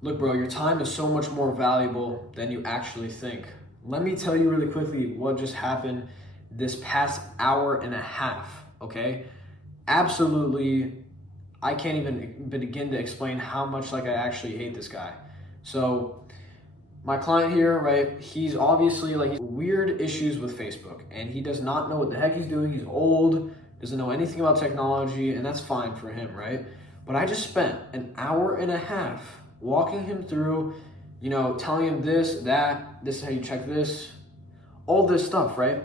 Look, bro, your time is so much more valuable than you actually think. Let me tell you really quickly what just happened this past hour and a half, okay? Absolutely, I can't even begin to explain how much like I actually hate this guy. So, my client here, right, he's obviously like he's weird issues with Facebook and he does not know what the heck he's doing. He's old, doesn't know anything about technology, and that's fine for him, right? But I just spent an hour and a half walking him through, telling him this, that, this is how you check this, all this stuff, right?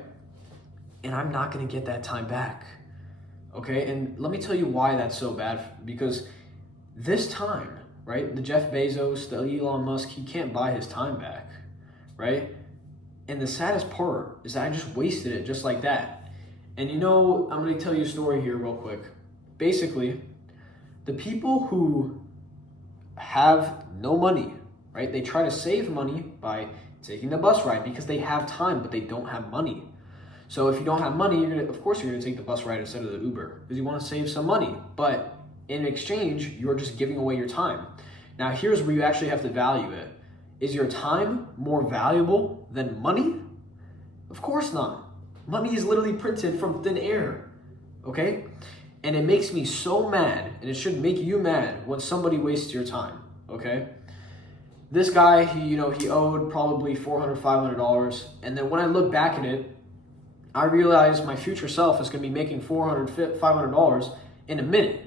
And I'm not gonna get that time back. Okay, and let me tell you why that's so bad. Because this time, right, the Jeff Bezos, the Elon Musk, he can't buy his time back, right? And the saddest part is that I just wasted it just like that. And I'm gonna tell you a story here real quick. Basically, the people who have no money, right, they try to save money by taking the bus ride because they have time, but they don't have money. So if you don't have money, of course you're gonna take the bus ride instead of the Uber because you wanna save some money. But in exchange, you're just giving away your time. Now here's where you actually have to value it. Is your time more valuable than money? Of course not. Money is literally printed from thin air, okay? And it makes me so mad, and it should make you mad when somebody wastes your time, okay? This guy, he owed probably $400, $500, and then when I look back at it, I realize my future self is going to be making $400, $500 in a minute,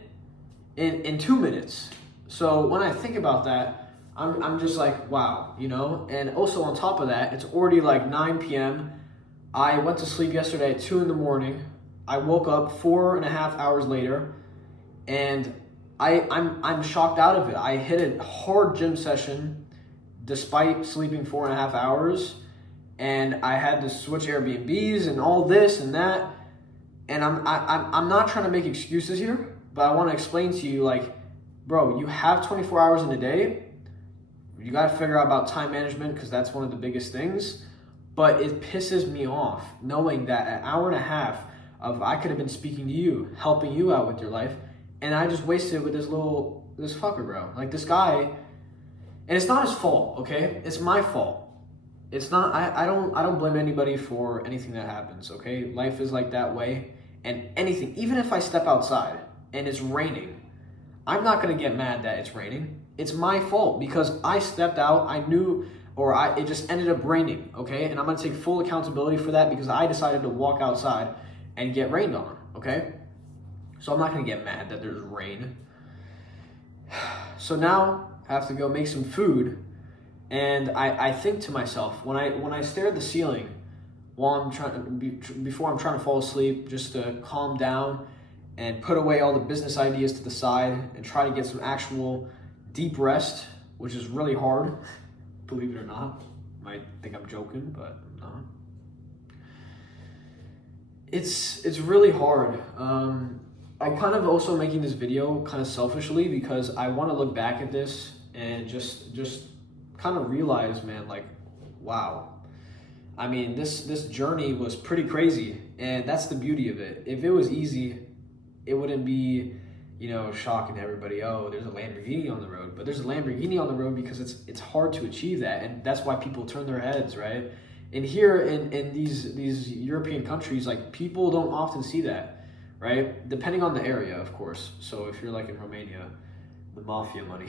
in 2 minutes. So when I think about that, I'm just like, wow, And also on top of that, it's already like 9 p.m. I went to sleep yesterday at 2 in the morning. I woke up 4.5 hours later, and I'm shocked out of it. I hit a hard gym session despite sleeping 4.5 hours. And I had to switch Airbnbs and all this and that. And I'm not trying to make excuses here, but I want to explain to you, like, bro, you have 24 hours in a day. You got to figure out about time management because that's one of the biggest things. But it pisses me off knowing that an hour and a half of I could have been speaking to you, helping you out with your life, and I just wasted it with this fucker, bro. Like this guy, and it's not his fault, okay? It's my fault. It's not, I don't blame anybody for anything that happens, okay? Life is like that way, and anything, even if I step outside and it's raining, I'm not gonna get mad that it's raining. It's my fault because I stepped out, I knew, it just ended up raining, okay? And I'm gonna take full accountability for that because I decided to walk outside and get rained on, okay? So I'm not gonna get mad that there's rain. So now I have to go make some food. And I think to myself, when I stare at the ceiling while before I'm trying to fall asleep, just to calm down and put away all the business ideas to the side and try to get some actual deep rest, which is really hard, believe it or not. You might think I'm joking, but I'm not. It's really hard. I'm kind of also making this video kind of selfishly because I want to look back at this and just kind of realize, man, like, wow. I mean, this journey was pretty crazy, and that's the beauty of it. If it was easy, it wouldn't be, shocking to everybody. Oh, there's a Lamborghini on the road, but there's a Lamborghini on the road because it's hard to achieve that, and that's why people turn their heads, right? And here in these European countries, like people don't often see that, right? Depending on the area, of course. So if you're like in Romania, the mafia money.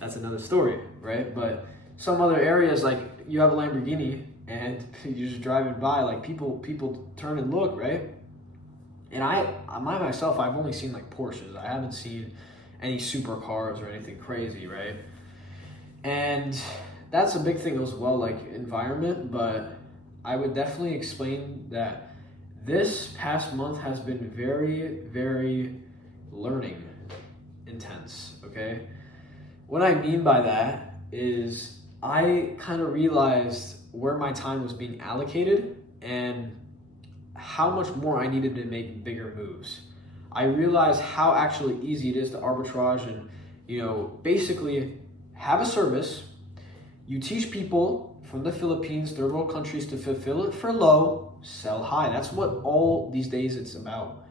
That's another story, right? But some other areas, like you have a Lamborghini and you're just driving by, like people turn and look, right? And I myself, I've only seen like Porsches. I haven't seen any supercars or anything crazy, right? And that's a big thing as well, like environment. But I would definitely explain that this past month has been very, very learning intense, okay? What I mean by that is I kind of realized where my time was being allocated and how much more I needed to make bigger moves. I realized how actually easy it is to arbitrage and, basically have a service. You teach people from the Philippines, third world countries to fulfill it for low, sell high. That's what all these days it's about.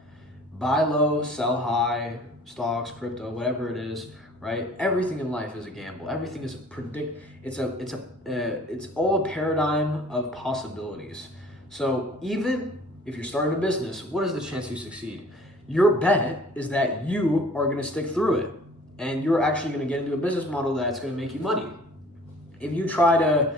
Buy low, sell high, stocks, crypto, whatever it is, right? Everything in life is a gamble. Everything is it's all a paradigm of possibilities. So even if you're starting a business, what is the chance you succeed? Your bet is that you are going to stick through it, and you're actually going to get into a business model that's going to make you money. If you try to,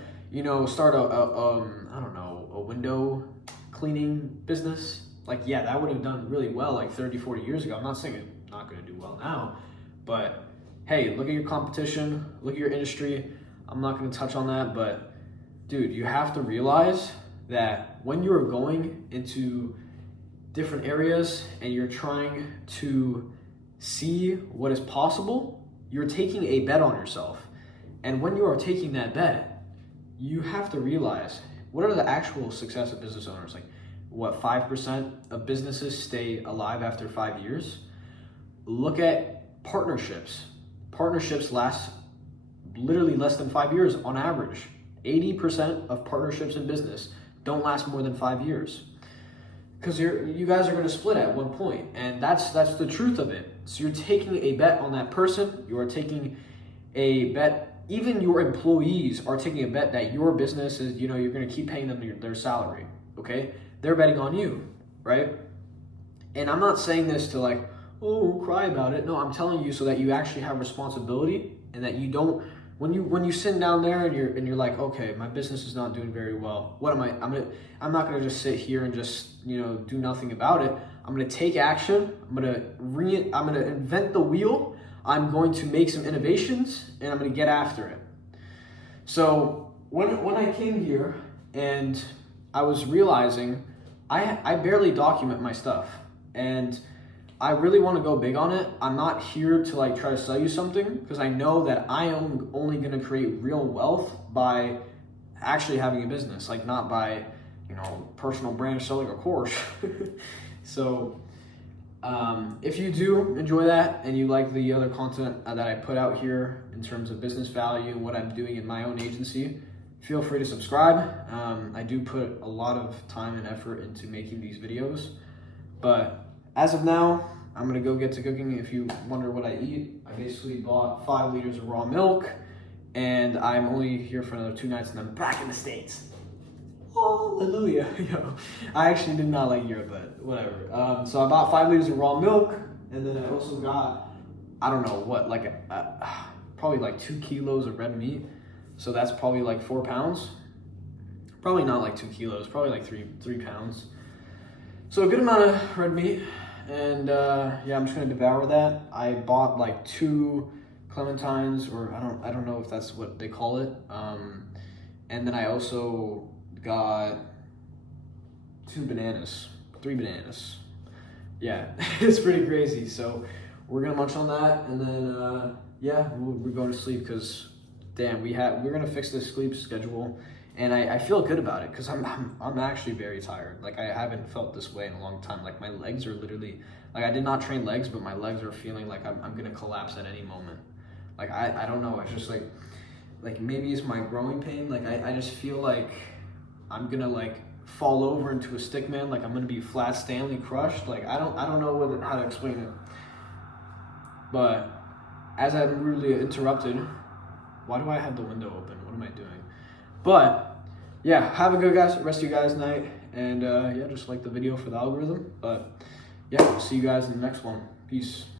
start a window cleaning business, like, yeah, that would have done really well like 30, 40 years ago. I'm not saying it's not going to do well now, but hey, look at your competition, look at your industry. I'm not going to touch on that, but dude, you have to realize that when you're going into different areas and you're trying to see what is possible, you're taking a bet on yourself. And when you are taking that bet, you have to realize, what are the actual success of business owners? Like, what, 5% of businesses stay alive after 5 years? Look at partnerships. Partnerships last literally less than 5 years on average. 80% of partnerships in business don't last more than 5 years. Because you guys are going to split at one point, and that's the truth of it. So you're taking a bet on that person. You are taking a bet. Even your employees are taking a bet that your business is, you're going to keep paying them their salary. Okay, they're betting on you, right? And I'm not saying this to like, oh, cry about it. No, I'm telling you so that you actually have responsibility, and that you don't. When you sit down there and you're like, okay, my business is not doing very well. What am I? I'm not gonna just sit here and just do nothing about it. I'm gonna take action. I'm gonna invent the wheel. I'm going to make some innovations, and I'm gonna get after it. So when I came here and I was realizing I barely document my stuff, and I really want to go big on it. I'm not here to like try to sell you something, because I know that I am only going to create real wealth by actually having a business, like not by, personal brand selling a course. So if you do enjoy that and you like the other content that I put out here in terms of business value and what I'm doing in my own agency, feel free to subscribe. I do put a lot of time and effort into making these videos, but as of now, I'm gonna go get to cooking. If you wonder what I eat, I basically bought 5 liters of raw milk, and I'm only here for another 2 nights, and I'm back in the States. Hallelujah. I actually did not like Europe, but whatever. So I bought 5 liters of raw milk, and then I also got, I don't know what, like probably like 2 kilos of red meat. So that's probably like 4 pounds. Probably not like 2 kilos, probably like 3 pounds. So a good amount of red meat. And yeah, I'm just gonna devour that. I bought like 2 clementines, or I don't know if that's what they call it. And then I also got 3 bananas. Yeah, it's pretty crazy. So we're gonna munch on that, and then yeah, we're going to sleep, because damn, we're gonna fix this sleep schedule. And I feel good about it, because I'm actually very tired. Like, I haven't felt this way in a long time. Like, my legs are literally, like, I did not train legs, but my legs are feeling like I'm gonna collapse at any moment. Like, I don't know, it's just like maybe it's my growing pain. Like, I just feel like I'm gonna like fall over into a stick man. Like, I'm gonna be flat Stanley crushed. Like, I don't know how to explain it. But as I'm rudely interrupted, why do I have the window open? What am I doing? But yeah, have a good rest of you guys' night, and yeah, just like the video for the algorithm. But yeah, see you guys in the next one. Peace.